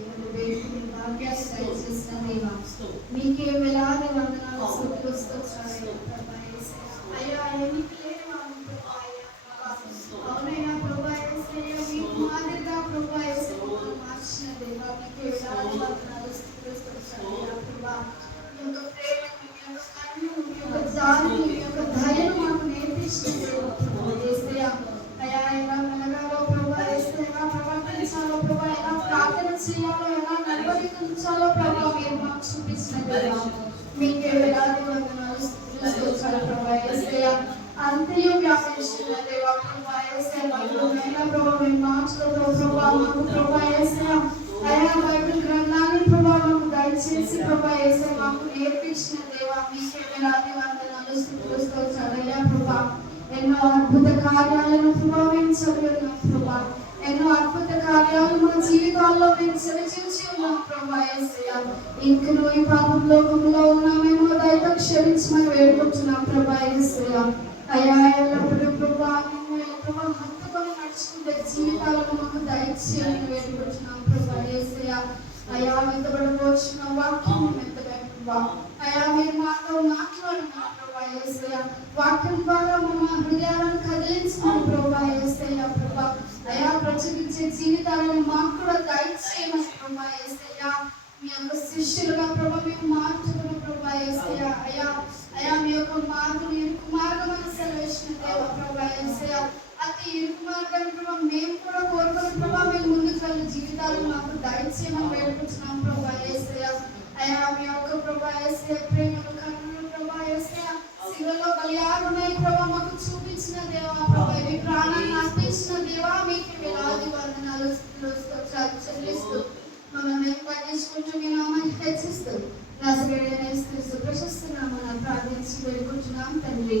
భాగ్యాన్ని దయచేసిన దేవా మీకే వేలాది వందనాలు స్తుతులు స్తోత్రాలు ప్రభా యేసయ్య. అయ్యా ఎన్నిక లేని వారు ప్రభా అయ్యా ప్రభా. అవునయ్యా ప్రభా యేసయ్య మీకు మాదిరిగా ప్రభా యేసయ్య మమ్మల్ని మార్చిన దేవా మీకే వేలాది వందనాలు స్తుతులు స్తోత్రాలు అయ్యా ప్రభా. మీ యొక్క ప్రేమ మీ యొక్క కరుణ మీ యొక్క జాలి మీ యొక్క దయను మాకు నేర్పించిన దేవా ప్రభా యేసయ్య. అయ్యా ఎలా మెలగాలో ప్రభా యేసయ్య ఎలా ప్రవర్తించాలో ప్రభా ఎలా ప్రార్థన చేయాలో ఎలా నిర్వహించాలో ప్రభా మీరు మాకు చూపించిన దేవా మీకే వేలాది వందనాలు స్తుతులు స్తోత్రాలు ప్రభా యేసయ్య. అంతయు వ్యాపించిన దేవా ప్రభా యేసయ్య మహిమమైన ప్రభా మీ మాటలతో ప్రభా మాకు ప్రభా యేసయ్య అయ్యా బైబిల్ గ్రంథాన్ని ప్రభా మాకు దయచేసి ప్రభా యేసయ్య మాకు నేర్పించిన దేవా మీకే వేలాది వందనాలు స్తుతులు స్తోత్రాలు అయ్యా ప్రభా. ఎన్నో అద్భుత కార్యాలను ప్రభా మేము చదివిన్నాం ప్రభా. ఎన్నో అద్భుత కార్యాలు మా జీవితాల్లో మేము సరిచూచి ఉన్నాం ప్రభా యేసయ్య. ఇంకను ఈ పాపం లోకంలో ఉన్నామేమో దయతో క్షమించమని వేడుకుంటున్నాం ప్రభా యేసయ్య. అయ్యా ఎల్లప్పుడూ ప్రభా మేము ప్రభా హత్తుకొని నడుచుకుంటే జీవితాలను మాకు దయచేయమని వేడుకుంటున్నాం ప్రభా యేసయ్య. అయ్యా మెత్తబడవచ్చిన వాక్యం మెత్తగా ప్రభా. అయ్యా మీరు మాతో మాట్లాడినారు ప్రభా యేసయ్య. వాక్యం ద్వారా మా హృదయాలను కదిలించమని ప్రభా యేసయ్య ప్రభా. అయ్యా ప్రచురించే జీవితాలను మాకు కూడా దయచేయమని ప్రభా యేసయ్య. మీ యొక్క శిష్యులుగా ప్రభా మేము మార్చుకున్న ప్రభా యేసయ్య. అయ్యా అయ్యా మీ యొక్క మార్గం ఇరుకు మార్గం అని సెలవిచ్చిన దేవా ప్రభా యేసయ్య. అతి ఇరుకు మార్గాన్ని ప్రభా మేము కూడా కోరుకున్న ప్రభా మేము ముందుకు వెళ్ళే జీవితాలను మాకు దయచేయమని వేడుకుంటున్నాం ప్రభా యేసయ్య. అయ్యా మీ యొక్క ప్రభా యేసయ్య ప్రేమలు కరుణలు ప్రభా యేసయ్య శిలలో బలియాగున్నాయి ప్రభా మాకు చూపించిన దేవా ప్రభా మీ ప్రాణాన్ని అర్పించిన దేవా మీకు వేలాది వందనాలు స్తుతులు స్తోత్రాలు చెల్లిస్తూ మమ్మల్ని తగ్గించుకుంటూ మీ నామాన్ని హెచ్చిస్తూ నజరేయుడైన యేసు క్రీస్తు ప్రశస్త నామమున ప్రార్థించి వేడుకుంటున్నాం తండ్రి.